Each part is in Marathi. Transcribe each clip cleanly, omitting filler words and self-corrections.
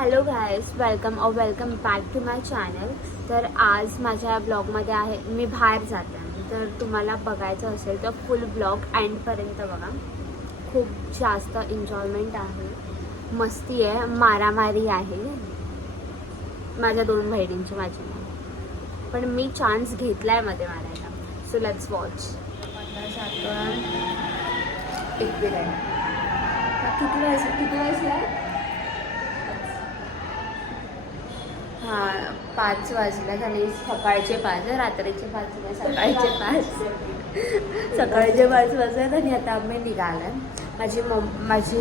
Hello guys, welcome back to my channel. तर आज माझ्या ब्लॉगमध्ये आहे मी बाहेर जाते. तर तुम्हाला बघायचं असेल तर फुल ब्लॉग एंडपर्यंत बघा. खूप जास्त एन्जॉयमेंट आहे, मस्ती आहे, मारामारी आहे माझ्या दोन बहिणींची माझी. पण मी चान्स घेतला आहे मध्ये मारायला. So let's watch. एक मिनिट. किती वाजला? हां, 5 वाजला. आणि सकाळचे 5, रात्रीचे 5 नाही, सकाळचे 5. सकाळचे 5 वाजले आणि आता आम्ही निघालो. माझी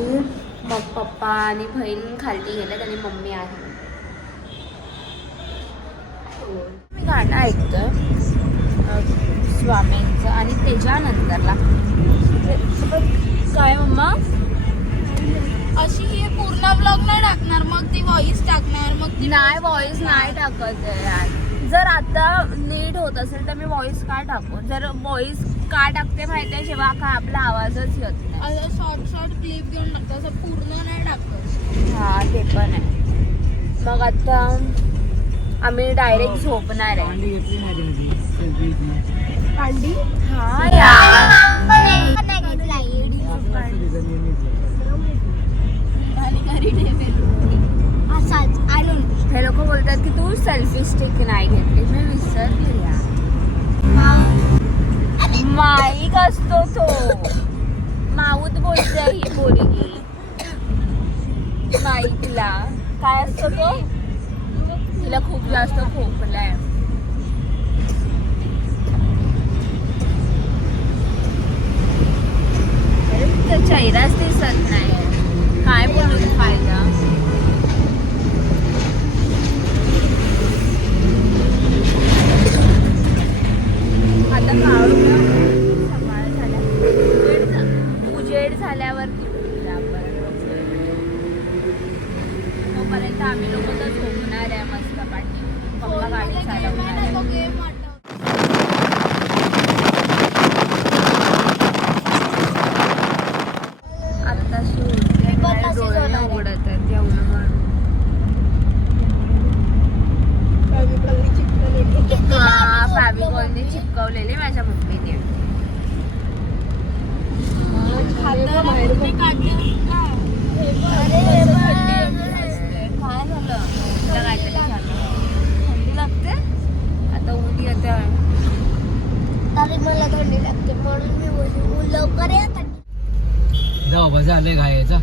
पप्पा आणि बहीण खाली गेल्यात आणि मम्मी आहे. मी गाणं ऐकतं स्वामींचं आणि त्याच्यानंतरला काय मम्मा अशी ही पूर्ण ब्लॉग नाही टाकणार, मग ती व्हॉइस टाकणार. मग ती नाही, व्हॉइस नाही टाकत आहे यार. जर आता नीट होत असेल तर मी व्हॉइस का टाकू? जर व्हॉइस का टाकते माहिती आहे, जेव्हा काय आपला आवाजच येत नाही. असं शॉर्ट क्लिप घेऊन टाकतो, असं पूर्ण नाही टाकत. हा, ते पण आहे. मग आता आम्ही डायरेक्ट झोपणार आहे. कांडी हा यार, हे लोक बोलतात की तू सेल्फी स्टिक नाही घेतली. मी विसरली यार. माईक असतो तो, माऊत बोलते ही पोरगी. माईकला काय असतो तो? तिला खूप जास्त खोकलाय. तर चेहराच दिसत नाही, काय बोलून फायदा. आता सकाळ झाल्या, उजेड झाल्यावरती तोपर्यंत आम्ही लोक तर झोपणार आहे मस्त पाठी. पप्पा गाडी चालवणार आहे. उघडत आहेत एवढं. हा, फॅविकॉलने चिपकवलेले माझ्या मम्मीने. काय झालं? तुला काहीतरी झालं? थंडी लागते? आता ऊन येते. तरी मला थंडी लागते म्हणून मी बोलू लवकर या. जाऊ बा, झाले घायचा.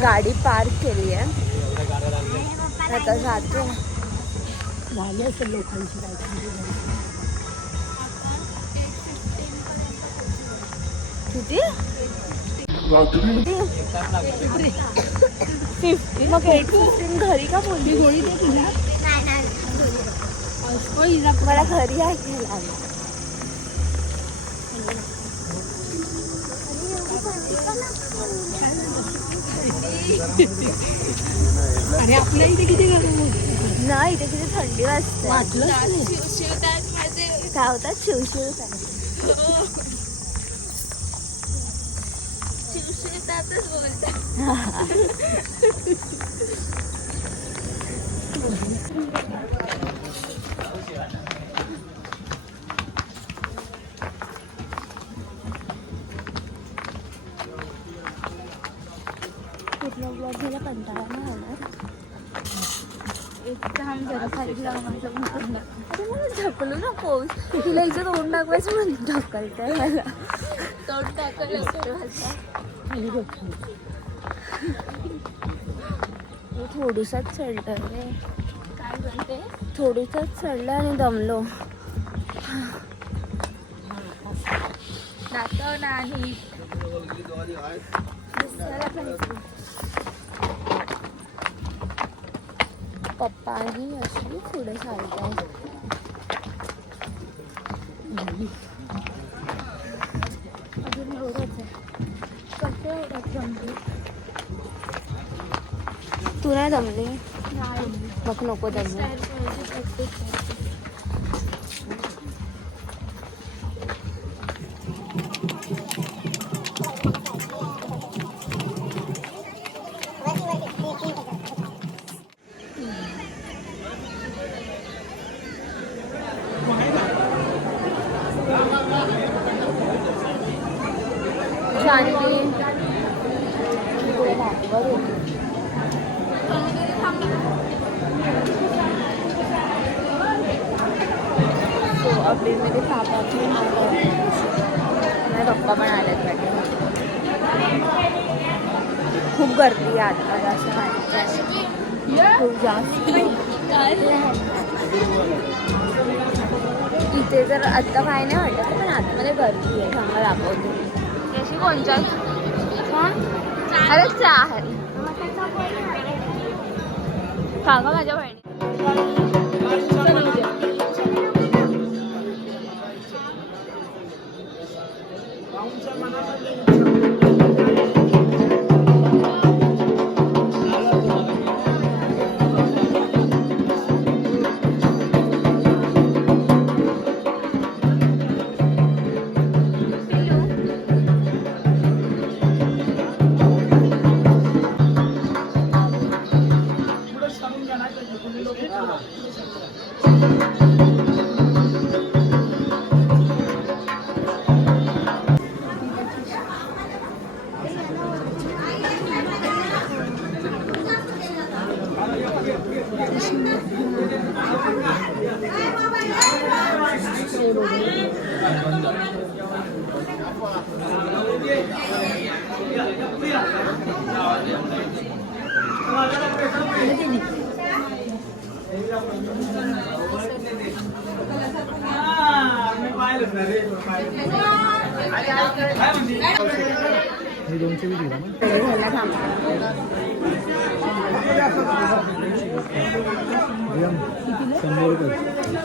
गाडी पार्क केली आहे, आता जातो. झाले असेल लोकांची किती? 50. मग 8:15 घरी का बोलली? गोळी दे तुला. मला घरी ऐकायला आलं. अरे आपल्या इथे किती गरम होत. नाही इथे किती थंडी वाजते. शिवतात माझे. काय होतात शिवशिवतात. शिवतातच बोलतात. कुठला ब्लॉग घ्यायला कंटाळा नाही होणार. एकदम जरा खाली लावून अरे मला ढकलू नकोस. तिला इथं तोंड टाकवायचं म्हणून ढकलतंय मला. तोंड टाकायला थोडीसाच चढलं रे. काय म्हणते थोडीसाच चढलं आणि दमलो. नाचव नाही. पप्पाही अशी पुढे चालतात. अजून एवढंच आहे. कसं एवढंच जमली. तू नाही जमली मग नको दमली. अपडेटमध्ये पापाची माझे पप्पा पण आलेत वाटतं. खूप गर्दी आहे आतमध्ये असं वाटतं. खूप जास्त इथे तर आत्ता काय नाही वाटत पण आतमध्ये गर्दी आहे. चांगला दाखवते अशी कोणत्या अरे चहा सांगा माझ्या बहिणी.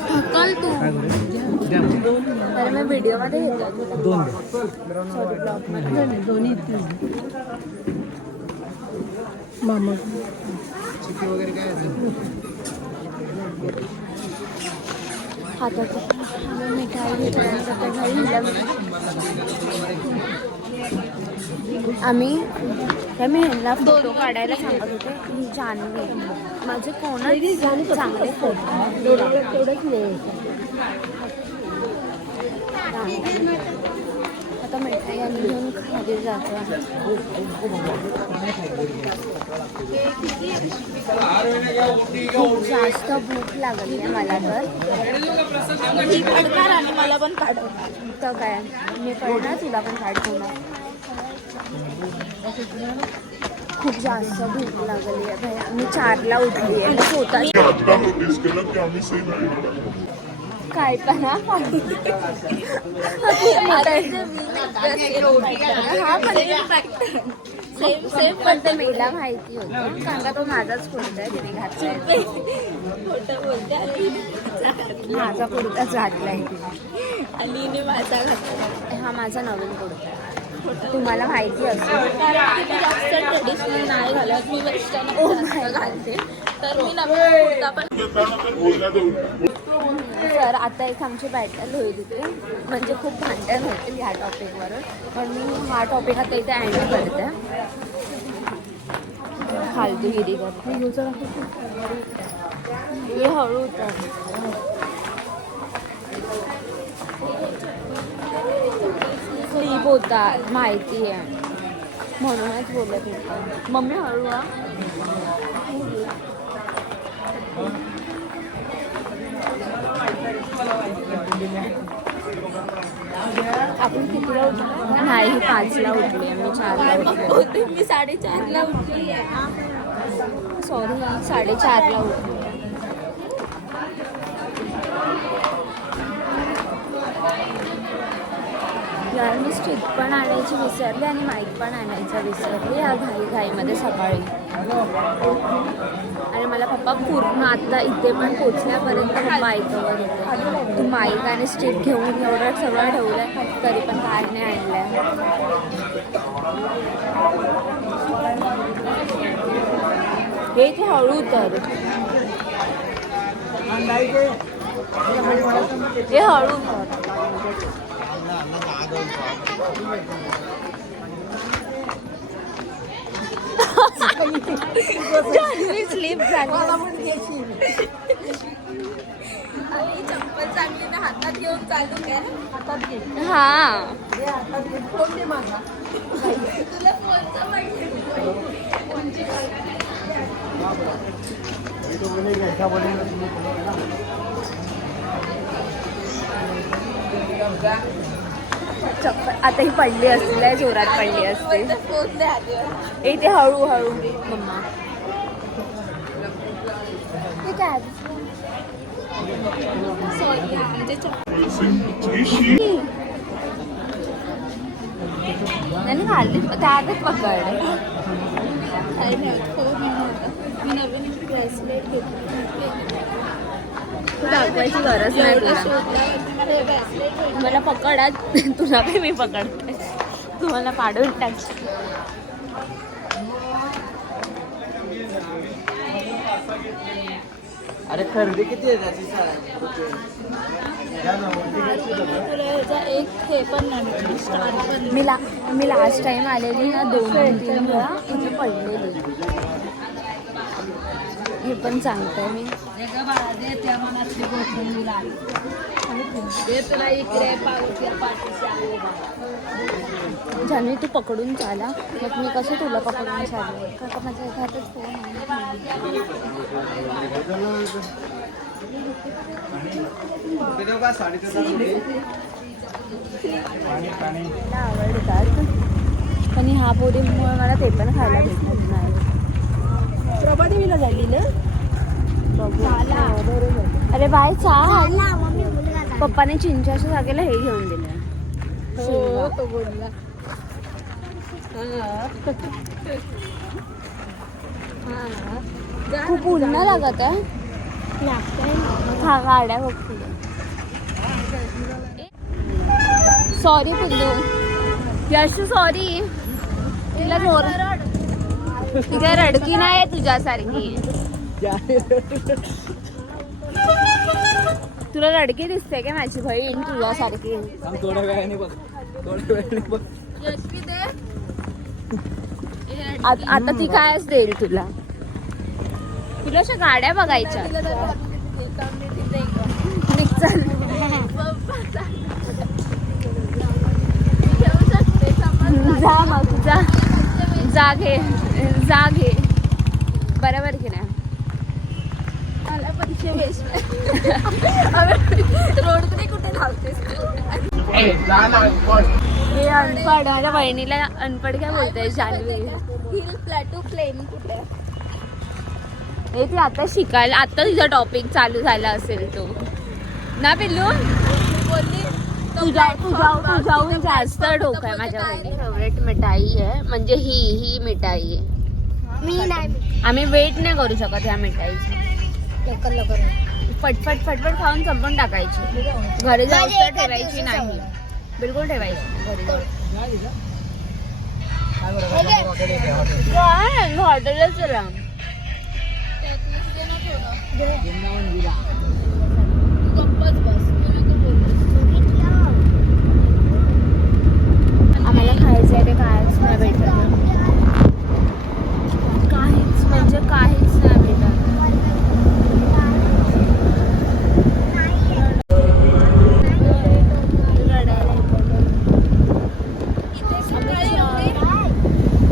थकल तू. अरे मी व्हिडिओ मध्ये घेतो दोन्ही मामा वगैरे काय हातात मिठाई घेतल्यानंतर आम्ही ह्यांना फोटो काढायला सांगत होते. ही जान्हवी माझे कोणच चांगले फोटो तेवढंच आता मिठाई आम्ही घेऊन खाली जातो. खूप जास्त भूक लागली आहे मला तर. आणि मला पण काढव तर काय मी पडणार तुला पण काढतो ना. खूप जास्त भूक लागली आहे भाई. मी 4ला उठली आहे स्वतः काय पण हा सेम पण ते मेला माहिती होतं कारण का तो माझाच कुर्ता आहे तिने घातलाय. माझा कुर्ता घातलाय आणि माझा घातला. हा माझा नवीन कुर्ता आहे. तुम्हाला माहिती असेल कारण जास्त ट्रेडिशनल नाही घालत मी वेस्टर्न घालते. तर मी नवीन कुर्ता पण तर आता एक आमची बॅटल होईल इथे, म्हणजे खूप भांडण होतील ह्या टॉपिकवरून, पण मी हा टॉपिक आता इथे एंड करते. फालतूगिरी करते. हे हळू उतर. स्लीप होता माहिती आहे, म्हणूनच बोलत होता. मम्मी हळू हा. आपण कितीला उठलो? नाही 5ला उठली, मी 4ला उठली. मी 4:30ला उठली आहे. सॉरी 4:30ला उठली. यार मी स्टिक पण आणायची विसरली आणि माईक पण आणायचं विसरली या घाईमध्ये सकाळी. आणि मला पप्पा पूर्ण आता इथे पण पोचल्यापर्यंत पप्पा ऐकवर येते, तू माईक आणि स्टिक घेऊन एवढं सगळं ठेवलंय तरी पण काय नाही आणलंय. हे ते हळू तर हे हळू तर स्लीप झाली. चप्पल चांगली ना हातात घेऊन चालू काय? हा तुला फोनचं माहिती. चप्पल आता ही पडली असती, लय जोरात पडली असते. फोन दे आधी. इथे हळू हळू मम्मा. हे काय सॉरी म्हणजे नाही खाल्ली त्यातच पकड. काही नाही फोन नव्हता. मी नवीन ब्रेसलेट घेतली. दाखवायची गरज नाही तुला. ब्रेसलेट मला पकडा तुला काय मी पकडते, तुम्हाला पाडून टाक. अरे खरेदी किती आहे त्याची? तुला ह्याचा एक हे पण नाही स्टार पण मी लास्ट टाइम आलेली ना 2-3 वेळा इथे पडलेली. हे पण सांगते मी. जान्हवी तू पकडून चाला, मग मी कसं तुला पकडून चालू. काका माझ्या एका हातात फोन आहे. मला आवडतात पण ह्या पोरीमुळे मला ते पण खायला भेटत नाही. प्रभादेवीला झाली ना. अरे बाय चाल. पप्पाने चिंचाच्या जागेला हे घेऊन दिलं. हो तो बोलला. खूप उन्हा लागत आहे. गाड्या बघ पुढे. सॉरी पिल्लू. यश सॉरी. तिला जोर ती काय रडकी नाही आहे तुझ्यासारखी. तुला रडकी दिसते का माझी बहीण तुझ्यासारखी. थोड्या वेळाने बघ, थोड्या वेळाने बघ. यशवी दे. आता ती कायच देईल तुला. तुला अशा गाड्या बघायच्या. निघचाल. जा मग जा. जा घे बरोबर की नाही. मला पैसे वेस्ट. रोडकडे कुठे धावतेस? हे अनपड. माझ्या बहिणीला अनपड काय बोलते जान्हवी. हिल प्लॅटू प्लेन कुठे? हे ती आता शिकायला, आता तिचा टॉपिक चालू झाला असेल तो ना पिल्लू. बोलली तुझ्याहून जास्त डोकं आहे माझ्या बहिणी. फेवरेट मिठाई आहे म्हणजे ही मिठाई आहे. मी नाही. आम्ही वेट नाही करू शकत या मिठाईची. लवकर फटफट खाऊन संपून टाकायची. घरी जाऊन तर ठेवायची नाही, बिलकुल ठेवायची घरी जाऊन. हॉटेलच चला. गप्पच बस तू नको बोलूस. आम्हाला खायचं आहे ते काहीच नाही भेटत. काहीच म्हणजे काहीच नाही भेटत. इथे सकाळी एवढी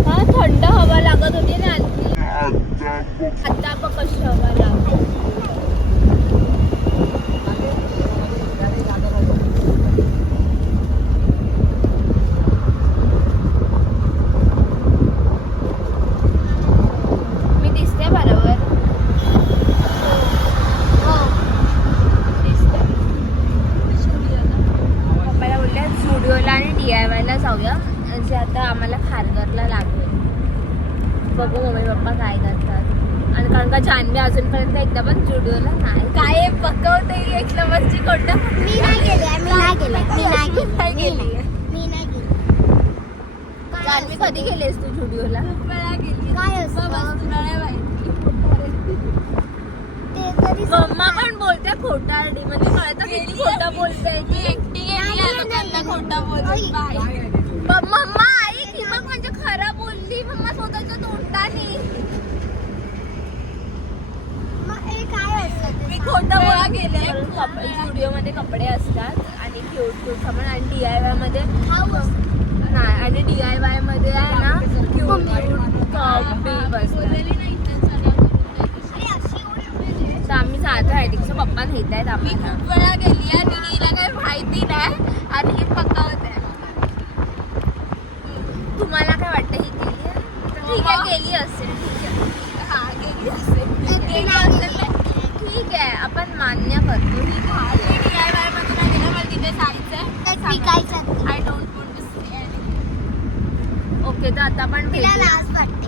हा थंड हवा लागत होती ना आता बघ कशी हवा लागते. मी दिसते बरोबर. हो दिसते. पप्पाला बोलल्या स्टुडिओला आणि DIYला जाऊया जे आता आम्हाला खारघरला लागेल. बघू मम्मी पप्पा काय करतात. आणि कारण का जान्हवी अजूनपर्यंत एकदा पण स्टुडिओला नाही. काय पकवते एक नंबरची कोणतं मी नाही गेली. जान्हवी कधी गेलीस तू स्टुडिओला? खूप वेळा गेली. काय असतं? बस तुला नाही माहिती. ते तरी मम्मा पण बोलते खोटारडी म्हणजे कळतं किती खोटं बोलते. मी एकटी गेली या लोकांना खोटं बोलून बाई. मम्मा आई की मग म्हणजे खरं बोलली मम्मा स्वतःच्या तोंडाने. मग हे काय असतं ते? मी खोटं वेळा गेले. स्टुडिओ मध्ये कपडे असतात आणि क्यूट सामान आणि DIY मध्ये नाही आणि DIY मध्ये आहे ना क्यूट कॉपी बसतात. बोललेली नाही इथे सगळ्या करून द्या. अरे अशी एवढी तर आम्ही जातो रायटिंगचं पप्पा नेत आहेत मी आम्हाला. खूप वेळा गेली आणि हिला काही माहिती नाही आणि ही पकवते. तुम्हाला काय वाटतं ही गेली आहे? तर ठीक आहे गेली असेल ठीक आहे. हा गेली असेल. गेली असेल. ठीक आहे आपण मान्य करतो ही गेली आहे. DIY मध्ये नाही गेलं मला तिथे जायचंय. विकायचं. I don't want to say. Okay तर आता आपण तिला भेटूया. लाज वाटते.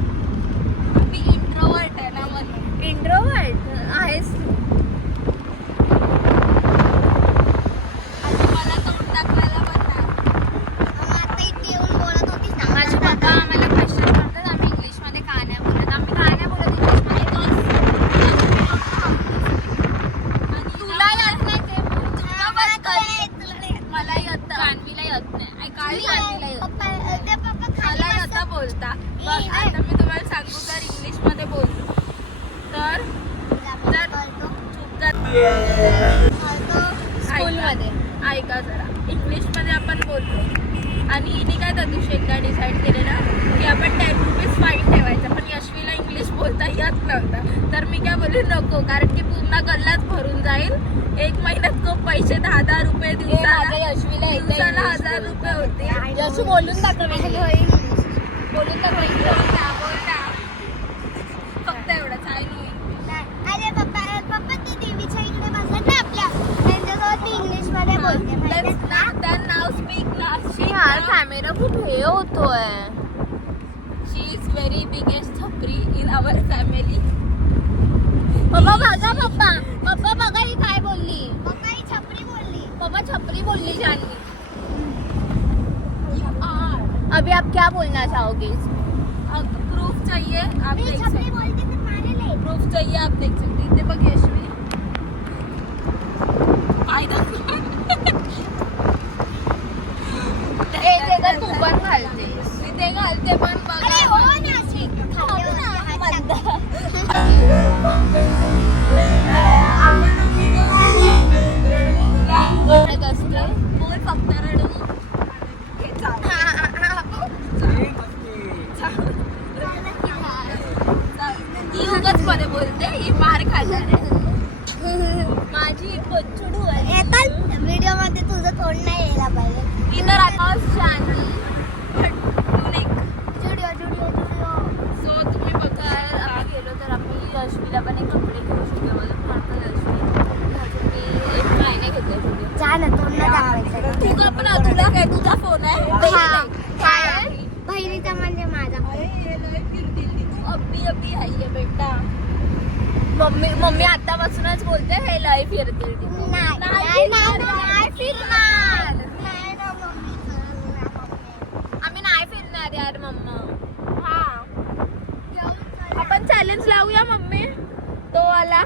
मी इंट्रोवर्ट आहे ना म्हणून. इंट्रोवर्ट आहेस तू? आणि मला तोंड दाखवायला पण नाही. मग आता इथे येऊन बोलत होतीस ना. माझे पप्पा आम्हाला क्वेश्चन करतात आम्ही इंग्लिशमध्ये का नाही बोलत. आम्ही का नाही बोलत इंग्लिशमध्ये? तुला येत नाही ते बोल. तुला बस कधी तुला नाही येत. मला येतं. जान्हवीला येत नाही. काय काय जान्हवीला येत पप्पा ते पप्पा खाली मला बसतात. येतं बोलता. बघ आता मी तुम्हाला सांगू तर इंग्लिशमध्ये बोललो तर तुला बोलतो. चूक कर. बोलतो. स्कूलमध्ये. ऐका जरा इंग्लिशमध्ये आपण बोललो आणि हिने काय त्या दिवशी एकदा डिसाईड केलेलं की आपण 10 रुपीज फाईन ठेवायचं पण यशवीला इंग्लिश बोलता येत नव्हतं तर मी काय बोलली नको कारण की पूर्ण गल्लाच भरून जाईल. एक महिन्यात खूप पैसे 10,000 रुपये हे माझ्या दिवसाला यशवीला येतं दिवसाला इंग्लिश 1,000 रुपये बोलता. होते. यशू बोलून दाखव बोलून दाखव बोल ना. फक्त एवढंच आहे नाही. अरे पप्पा पप्पा ते देवीच्या इकडे बसत ना आपल्या त्यांच्यासोबत मी इंग्लिश मध्ये बोलते माहिती आहे का? Then now speak now. यार कॅमेरा खूप हे होतोय. She is very biggest छपरी in our family. पप्पा बघा पप्पा पप्पा बघा ही काय बोलली. पप्पा ही छपरी बोलली. पप्पा छपरी बोलली जान्हवी. You are. अभी आप क्या बोलना चाहोगे? अब proof चाहिए आप मी देख छपरी सकते बोलते तर मारेल. प्रूफ चाहिए आप देख सकते इथे बघ यशवी पाय दाखव. एक एकदा तू पण घालतेस. मी ते घालते पण अरे हो बघा ना अशी खाली हात टाक. काय असते? बोल फक्त रडू हे चाल. ही उगाच मध्ये बोलते ही मार खाणार आहे. माझी एक बच्चूडू आहे. येतात व्हिडिओ मध्ये तुझं तोंड नाही यायला पाहिजे. मी तर आता जान्हवी जुडिओ जुडिओ जुडिओ. सो तुम्ही बघा तर आम्ही गेलो तर आम्ही यशवीला पण एक कपडे घेऊ शकतो. मला फार यशवी मी एक महिने घेतले स्टुडिओ. जा ना तोंड नाही दाखवायचं. तू का पण तुला काय तुझा फोन आहे हा. काय बहिणीचा म्हणजे माझा. अब्बी अब्बी आई आहे बेटा. मम्मी मम्मी आतापासूनच बोलते हे लय फिरतील ती. नाही नाही नाही फिरणार. नाही ना मम्मी. आम्ही नाही फिरणार यार मम्मा. हा आपण चॅलेंज लावूया मम्मी तो आला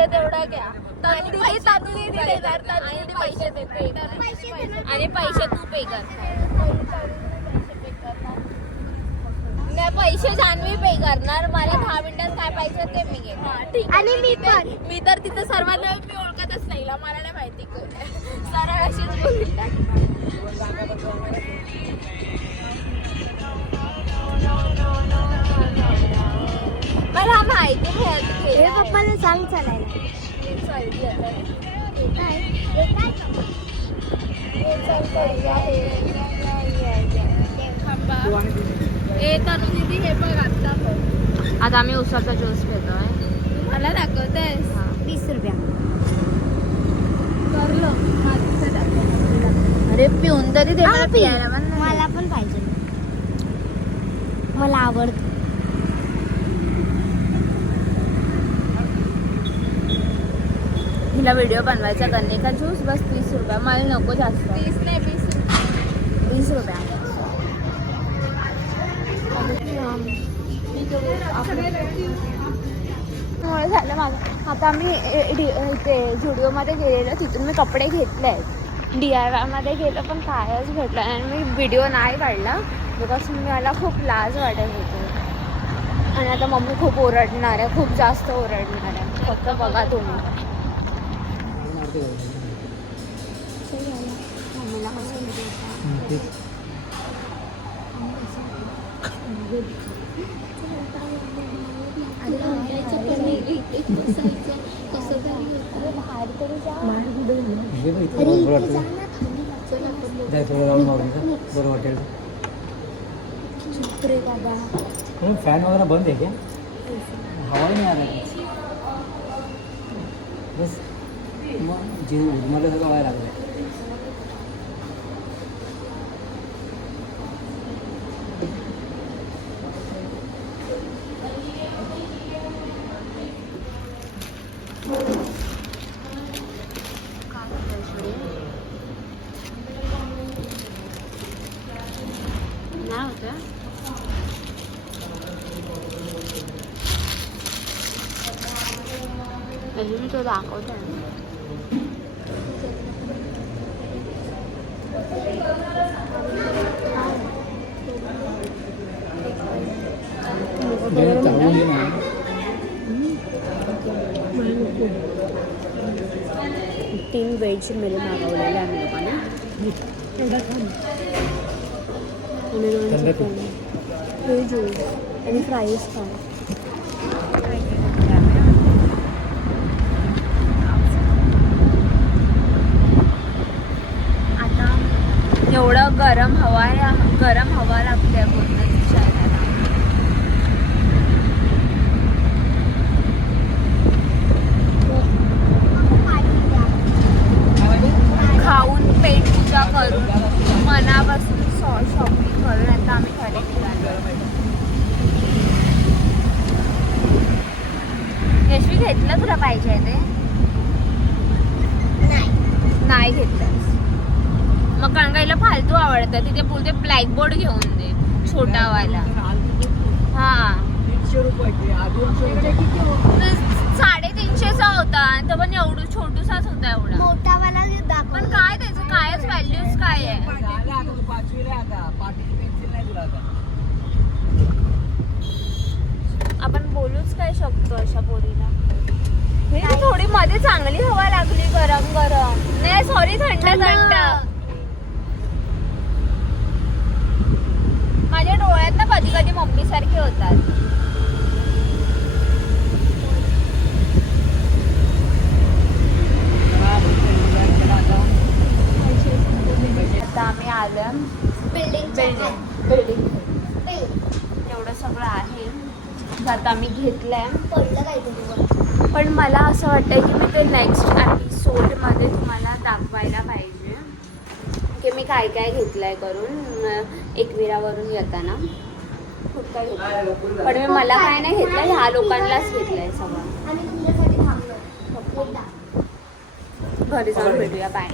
पाहिजे तेवढा घ्या. तनुदी देणार, तनुदी पैसे देते आणि पैसे तू पे कर. नाही पैसे जान्हवी पे करणार. मला 10 मिनिटात काय पाहिजे ते मी घेणार. ठीक आहे. आणि मी तर तिथं सर्वांना मी ओळखतच नाही, मला नाही माहिती कोण आहे. सरळ अशीच बोलली. मला माहिती हे पप्पाला सांग चालायला. ए तनु दीदी हे बघ आता बघ. आता आम्ही उसाचा ज्यूस पितोय. मला दाखवतेस 20 रुपया. अरे पिऊन तरी दे मला पी. प्यायला पण नाही. मला पण पाहिजे. मला आवडतं. हिला व्हिडिओ बनवायचा गन्ने का ज्यूस बस 30 रुपये. मला नको जास्त. 30 नाही 20. 20 रुपये. झालं माझं. आता आम्ही ते झुडिओमध्ये गेलेलो, तिथून मी कपडे घेतले आहेत. DIY मध्ये गेलो पण कायच भेटलं आणि मी व्हिडिओ नाही काढला बिकॉज मला खूप लाज वाटत होती. आणि आता मम्मी खूप ओरडणार आहे, खूप जास्त ओरडणार आहे. फक्त बघा तुम्ही. मम्मीला कसं फॅन वगैरह बंद है क्या? हवा ही नहीं आ रही. बस मला सगळं व्हायला लागलं. नाही होतं. अजून तो दाखवतो चालू नाही. 3 व्हेज मेनू मागवलेले आम्ही लोकांना. आणि 2 चिकन, हे ज्यूस आणि फ्राईज खाऊ. आता एवढं गरम हवा लागते पूर्ण शहराला. खाऊन पेट पूजा करून मनापासून शॉपिंग करून आता आम्ही घरी निघालो. यशवी घेतलं तुला पाहिजे ते? नाही घेतलंस मग कणकाईला फालतू आवडतं. तिथे बोलते ब्लॅकबोर्ड घेऊन दे छोटावाला. हा 300 रुपये 350चा होता. तो पण एवढं छोटूसाच होता एवढा. मोठावाला दाखव. पण काय त्याचं कायच व्हॅल्यूज काय आहे. आपण बोलूच काय शकतो अशा पोरीला. हे थोडी मध्ये चांगली हवा लागली गरम गरम. नाही सॉरी थंड थंड. माझ्या डोळ्यात ना कधी कधी मम्मी सारखे होतात. आता आम्ही आलो बिल्डिंग. एवढं सगळं आहे. आता आम्ही घेतलंय. पण मला असं वाटतंय की मी ते नेक्स्ट एपिसोडमध्ये तुम्हाला दाखवायला पाहिजे की मी काय काय घेतलंय करून एकविरावरून येताना. खूप काय घेतलं पण मला काय नाही घेतलं. ह्या लोकांनाच घेतलंय सगळं. घरी जाऊन भेटूया. बाय.